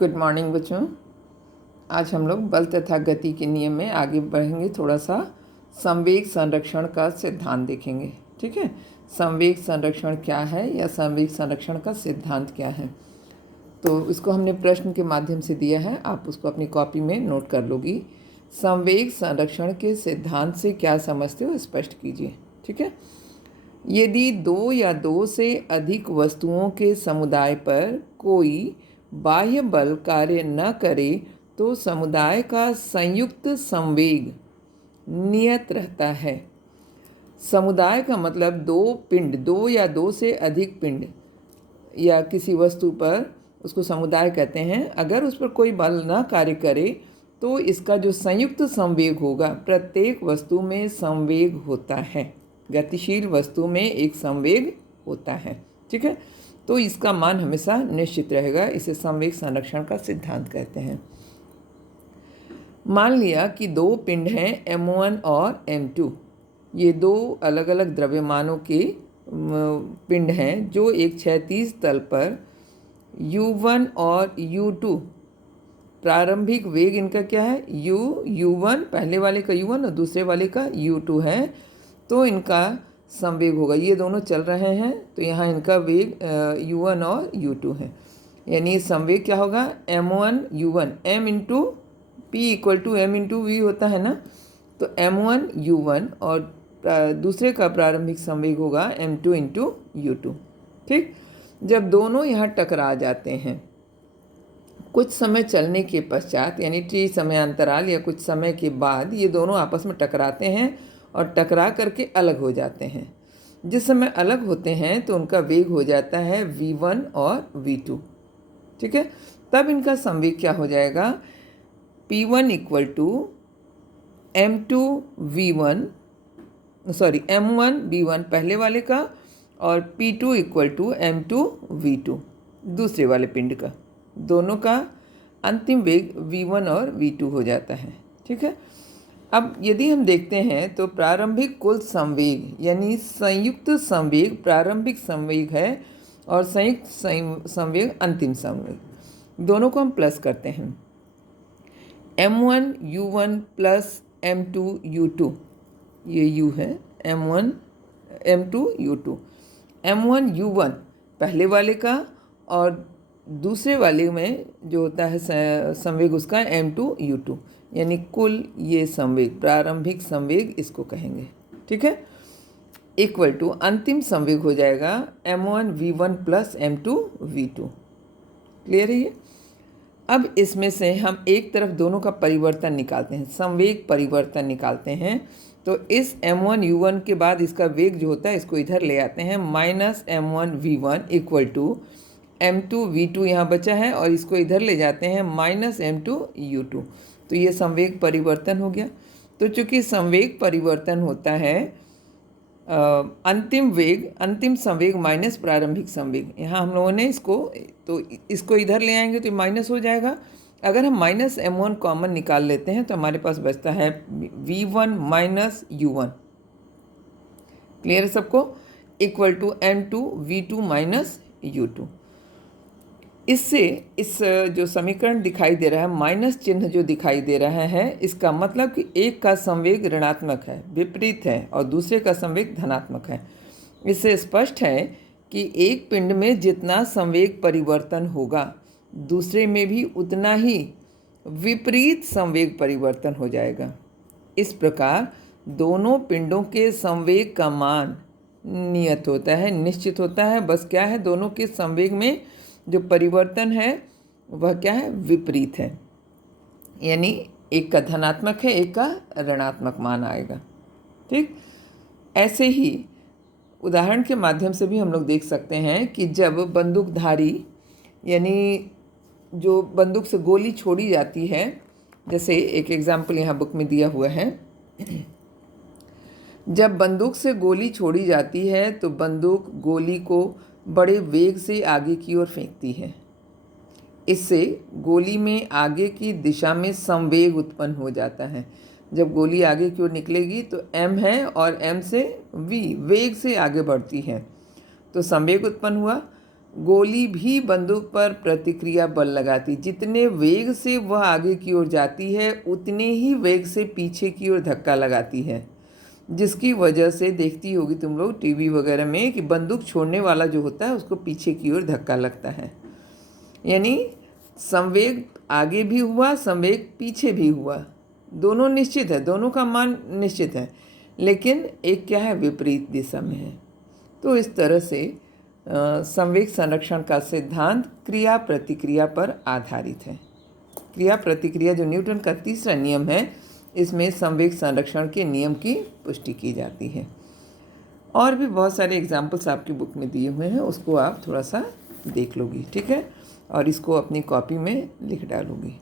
Good morning बच्चों। आज हम लोग बल तथा गति के नियम में आगे बढ़ेंगे। थोड़ा सा संवेग संरक्षण का सिद्धांत देखेंगे। ठीक है, संवेग संरक्षण क्या है या संवेग संरक्षण का सिद्धांत क्या है, तो इसको हमने प्रश्न के माध्यम से दिया है। आप उसको अपनी कॉपी में नोट कर लोगी। संवेग संरक्षण के सिद्धांत से क्या समझते हो स्पष्ट कीजिए। ठीक है, यदि दो या दो से अधिक वस्तुओं के समुदाय पर कोई बाह्य बल कार्य न करे तो समुदाय का संयुक्त संवेग नियत रहता है। समुदाय का मतलब दो पिंड, दो या दो से अधिक पिंड या किसी वस्तु पर उसको समुदाय कहते हैं। अगर उस पर कोई बल न कार्य करे तो इसका जो संयुक्त संवेग होगा, प्रत्येक वस्तु में संवेग होता है। गतिशील वस्तु में एक संवेग होता है। ठीक है, तो इसका मान हमेशा निश्चित रहेगा। इसे संवेग संरक्षण का सिद्धांत कहते हैं। मान लिया कि दो पिंड हैं M1 और M2। ये दो अलग अलग द्रव्यमानों के पिंड हैं जो एक क्षैतिज तल पर U1 और U2, प्रारंभिक वेग इनका क्या है, U1, पहले वाले का U1 और दूसरे वाले का U2 है, तो इनका संवेग होगा। ये दोनों चल रहे हैं तो यहाँ इनका वेग U1 और U2 है। यानी संवेग क्या होगा, M1 U1, M into P equal to M into V होता है ना। तो M1 U1 और दूसरे का प्रारंभिक संवेग होगा M2 इंटू U2। ठीक, जब दोनों यहाँ टकरा जाते हैं कुछ समय चलने के पश्चात, यानी T समयांतराल या कुछ समय के बाद, ये दोनों आपस में टकराते हैं और टकरा करके अलग हो जाते हैं। जिस समय अलग होते हैं तो उनका वेग हो जाता है V1 और V2। ठीक है, तब इनका संवेग क्या हो जाएगा, P1 equal to M2 V1, sorry M1 V1 पहले वाले का, और P2 equal to M2 V2 दूसरे वाले पिंड का। दोनों का अंतिम वेग V1 और V2 हो जाता है। ठीक है, अब यदि हम देखते हैं तो प्रारंभिक कुल संवेग यानी संयुक्त संवेग प्रारंभिक संवेग है और संयुक्त संवेग अंतिम संवेग, दोनों को हम प्लस करते हैं। M1 U1 plus M2 U2, ये U है, M1 M2 U2। M1 U1 पहले वाले का और दूसरे वाले में जो होता है संवेग उसका M2 U2, यानी कुल ये संवेग प्रारंभिक संवेग इसको कहेंगे। ठीक है, इक्वल टू अंतिम संवेग हो जाएगा M1 V1 plus M2 V2। Clear है ये। अब इसमें से हम एक तरफ दोनों का परिवर्तन निकालते हैं, संवेग परिवर्तन निकालते हैं। तो इस M1 U1 के बाद इसका वेग जो होता है इसको इधर ले आते हैं, minus M1 V1 equal to M2 V2 यहाँ बचा है और इसको इधर ले जाते हैं, माइनस M2 U2। तो ये संवेग परिवर्तन हो गया। तो चूंकि संवेग परिवर्तन होता है अंतिम संवेग माइनस प्रारंभिक संवेग, यहाँ हम लोगों ने इसको इधर ले आएंगे तो माइनस हो जाएगा। अगर हम माइनस M1 कॉमन निकाल लेते हैं तो हमारे पास बचता है V1 माइनस U1। क्लियर है सबको, equal to M2 V2 minus U2। इससे इस जो समीकरण दिखाई दे रहा है, माइनस चिन्ह जो दिखाई दे रहा है, इसका मतलब कि एक का संवेग ऋणात्मक है, विपरीत है, और दूसरे का संवेग धनात्मक है। इससे स्पष्ट है कि एक पिंड में जितना संवेग परिवर्तन होगा दूसरे में भी उतना ही विपरीत संवेग परिवर्तन हो जाएगा। इस प्रकार दोनों पिंडों के संवेग का मान नियत होता है, निश्चित होता है। बस क्या है, दोनों के संवेग में जो परिवर्तन है वह क्या है, विपरीत है। यानी एक का धनात्मक है, एक का ऋणात्मक मान आएगा। ठीक, ऐसे ही उदाहरण के माध्यम से भी हम लोग देख सकते हैं कि जब बंदूकधारी यानी जो बंदूक से गोली छोड़ी जाती है, जैसे एक एग्जाम्पल यहाँ बुक में दिया हुआ है, जब बंदूक से गोली छोड़ी जाती है तो बंदूक गोली को बड़े वेग से आगे की ओर फेंकती है। इससे गोली में आगे की दिशा में संवेग उत्पन्न हो जाता है। जब गोली आगे की ओर निकलेगी तो M है और M से V वेग से आगे बढ़ती है, तो संवेग उत्पन्न हुआ। गोली भी बंदूक पर प्रतिक्रिया बल लगाती। जितने वेग से वह आगे की ओर जाती है उतने ही वेग से पीछे की ओर धक्का लगाती है, जिसकी वजह से देखती होगी तुम लोग टीवी वगैरह में कि बंदूक छोड़ने वाला जो होता है उसको पीछे की ओर धक्का लगता है। यानी संवेग आगे भी हुआ, संवेग पीछे भी हुआ, दोनों निश्चित है, दोनों का मान निश्चित है, लेकिन एक क्या है, विपरीत दिशा में है। तो इस तरह से संवेग संरक्षण का सिद्धांत क्रिया प्रतिक्रिया पर आधारित है। क्रिया प्रतिक्रिया जो न्यूटन का तीसरा नियम है, इसमें संवेग संरक्षण के नियम की पुष्टि की जाती है। और भी बहुत सारे एग्जाम्पल्स आपकी बुक में दिए हुए हैं, उसको आप थोड़ा सा देख लोगी, ठीक है, और इसको अपनी कॉपी में लिख डालोगी।